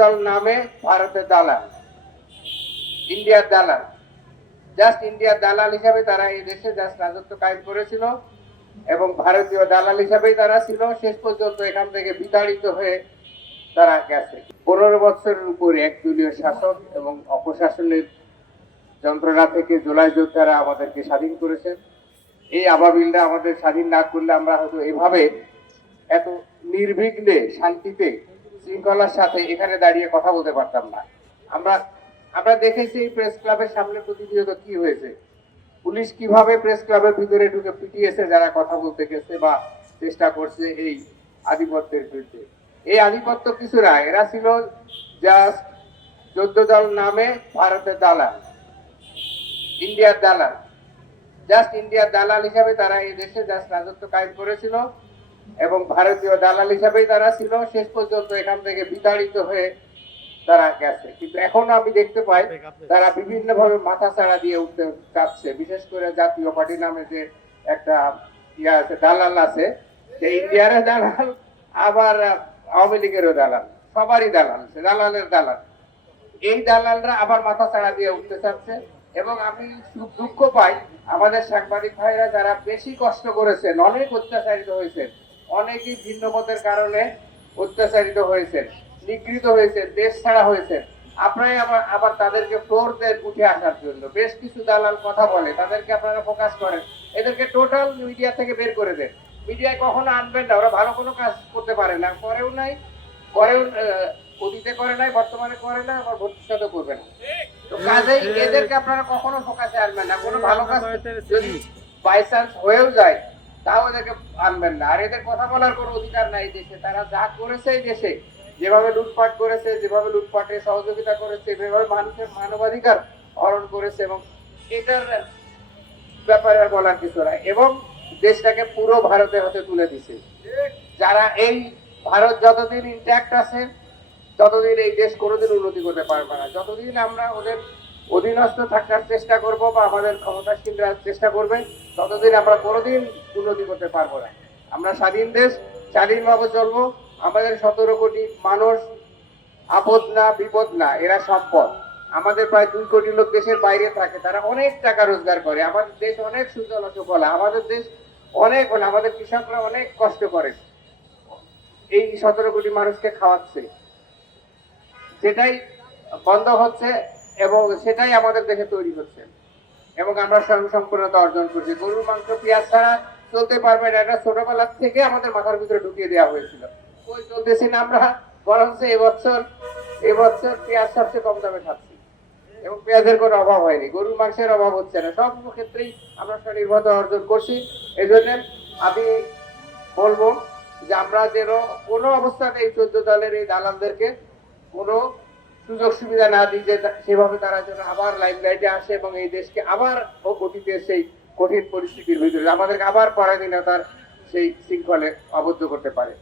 দল নামে ভারতের দালাল, ইন্ডিয়ার দালাল, জাস্ট ইন্ডিয়ার দালাল হিসাবে তারা এই দেশে জাস্ট রাজত্ব কায়েম করেছিল এবং ভারতীয় দালাল হিসাবেই তারা ছিল। শেষ পর্যন্ত এখান থেকে বিতাড়িত হয়ে তারা গেছে। 15 বছরের উপরে একদলীয় শাসন এবং অপশাসনের যন্ত্রণা থেকে জুলাই যোদ্ধারা আমাদেরকে স্বাধীন করেছেন। এই আবাবিলটা আমাদের স্বাধীন না করলে আমরা হয়তো এভাবে এত নির্বিঘ্নে শান্তিতে শৃঙ্খলার সাথে এখানে দাঁড়িয়ে কথা বলতে পারতাম না। আমরা আমরা দেখেছি প্রেস ক্লাবের সামনে প্রতিনিয়ত কি হয়েছে, পুলিশ কিভাবে প্রেস ক্লাবের ভিতরে ঢুকে পিটিয়েছে যারা কথা বলতে গেছে বা চেষ্টা করছে এই আধিপত্যের বিরুদ্ধে। এই আধিপত্য কিছু না, এরা ছিল জাস্ট 14 দল নামে ভারতের দালাল, ইন্ডিয়ার দালাল, জাস্ট ইন্ডিয়ার দালাল হিসাবে তারা এই দেশে জাস্ট রাজত্ব কায়েম করেছিল এবং ভারতীয় দালাল হিসাবেই তারা ছিল। শেষ পর্যন্ত এখান থেকে বিতাড়িত হয়ে তারা গেছে। কিন্তু এখনো আমি দেখতে পাই তারা বিভিন্ন ভাবে মাথা ছাড়া দিয়ে উঠতে চাচ্ছে। বিশেষ করে জাতীয় পার্টি নামে যে একটা ইয়া আছে, দালাল আছে, যে ইন্ডিয়ার দালাল আবার আওয়ামী লীগেরও দালাল, সবারই দালাল, দালালের দালাল। এই দালালরা আবার মাথা ছাড়া দিয়ে উঠতে চাচ্ছে এবং আমি দুঃখ পাই আমাদের সাংবাদিক ভাইরা যারা বেশি কষ্ট করেছেন, অনেক অত্যাচারিত হয়েছেন, অনেকেই ভিন্ন মতের কারণে অত্যাচারিত হয়েছেন, নিগৃহীত হয়েছে, দেশ ছাড়া হয়েছে। আপনারাই আবার তাদেরকে ফ্লোর দেন উঠে আসার জন্য। বেশ কিছু দালাল কথা বলে, তাদেরকে আপনারা ফোকাস করেন, এদেরকে টোটাল মিডিয়া থেকে বের করে দেন। মিডিয়ায় কখনো আনবেন না, ওরা ভালো কোনো কাজ করতে পারে না, করেও নাই, করেও অতীতে করে নাই, বর্তমানে করে না, আবার ভবিষ্যতে করবে না। তো কাজেই এদেরকে আপনারা কখনো ফোকাসে আনবেন না। কোনো ভালো কাজ যদি বাই চান্স হয়েও যায় তাও এদেরকে আনবেন না। আর এদের কথা বলার কোনো অধিকার নাই দেশে। তারা যা করেছে এই দেশে, যেভাবে লুটপাট করেছে, যেভাবে লুটপাটে সহযোগিতা করেছে, যেভাবে মানুষের মানবাধিকার হরণ করেছে, এবং এটার ব্যাপারে আর বলার কিছু নাই। এবং দেশটাকে পুরো ভারতের হাতে তুলে দিছে। যারা এই ভারত যতদিন ইন্ট্যাক্ট আছে ততদিন এই দেশ কোনোদিন উন্নতি করতে পারবে না। যতদিন আমরা ওদের অধীনস্থ থাকার চেষ্টা করব বা আমাদের ক্ষমতাসীনরা চেষ্টা করবে, ততদিন আমরা কোনোদিন উন্নতি করতে পারবো না। আমরা স্বাধীন দেশ, স্বাধীনভাবে চলবো। আমাদের 17 কোটি মানুষ আপদ না বিপদ না, এরা সম্পদ। আমাদের প্রায় 2 কোটি লোক দেশের বাইরে থাকে, তারা অনেক টাকা রোজগার করে। আমাদের দেশ অনেক সুজলা সুফলা, আমাদের দেশ অনেক, আমাদের কৃষকরা অনেক কষ্ট করে এই 17 কোটি মানুষকে খাওয়াচ্ছে। সেটাই বন্ধ হচ্ছে এবং সেটাই আমাদের দেশে তৈরি হচ্ছে এবং আমরা স্বয়ংসম্পূর্ণতা অর্জন করছি। গরুর মাংস পেঁয়াজ ছাড়া চলতে পারবে না, এটা ছোটবেলা থেকে আমাদের মাথার ভিতরে ঢুকিয়ে দেওয়া হয়েছিল। ওই চলতেছি না আমরা, বরঞ্চ এবছর পেঁয়াজ সবচেয়ে কম দামে খাচ্ছি এবং পেঁয়াজের কোনো অভাব হয়নি, গরুর মাংসের অভাব হচ্ছে না। সব ক্ষেত্রেই আমরা স্বনির্ভরতা অর্জন করছি। এই জন্য আমি বলবো যে আমরা যেন কোনো অবস্থাতে এই 14 দলের এই দালালদেরকে কোনো সুযোগ সুবিধা না দিই, যে সেভাবে তারা যেন আবার লাইমলাইটে আসে এবং এই দেশকে আবার অতীতে সেই কঠিন পরিস্থিতির ভিতরে আমাদেরকে আবার পরাধীনতার সেই শৃঙ্খলে আবদ্ধ করতে পারে।